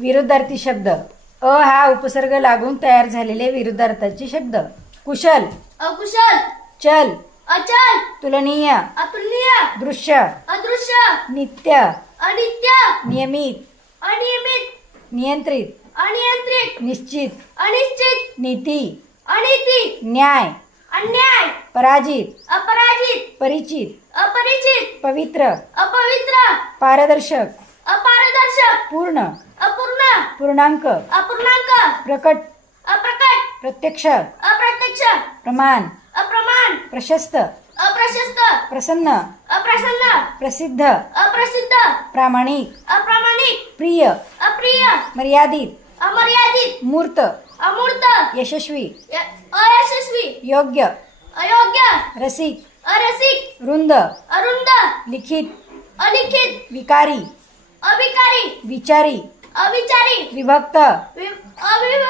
विरुद्धार्थी शब्द. अ हा उपसर्ग लागून तयार झालेले विरुद्धार्थाचे शब्द. कुशल, अकुशल, चल, अचल, तुलनीय, अतुलनीय, दृश्य, अदृश्य, नित्य, अनित्य, नियमित, अनियमित, नियंत्रित, अनियंत्रित, निश्चित, अनिश्चित, नीती, अनीती, न्याय, अन्याय, पराजित, अपराजित, परिचित, अपरिचित, पवित्र, अपवित्र, पारदर्शक, अपारदर्शक, पूर्ण, अपूर्ण, पूर्णांक, अपूर्णांक, प्रकट, अप्रकट, प्रत्यक्ष, अप्रत्यक्ष, प्रमाण, अप्रमाण, प्रशस्त, अप्रशस्त, प्रसन्न, अप्रसन्न, प्रसिद्ध, अप्रसिद्ध, प्रामाणिक, अप्रामाणिक, प्रिय, अप्रिय, मर्यादित, अमर्यादित, मूर्त, अमूर्त, यशस्वी, अयशस्वी, योग्य, अयोग्य, रसिक, अरसिक, रुंद, अरुंद, लिखित, अलिखित, विकारी, अविकारी, विचारी, अविचारी, विभक्त, अविभक्त,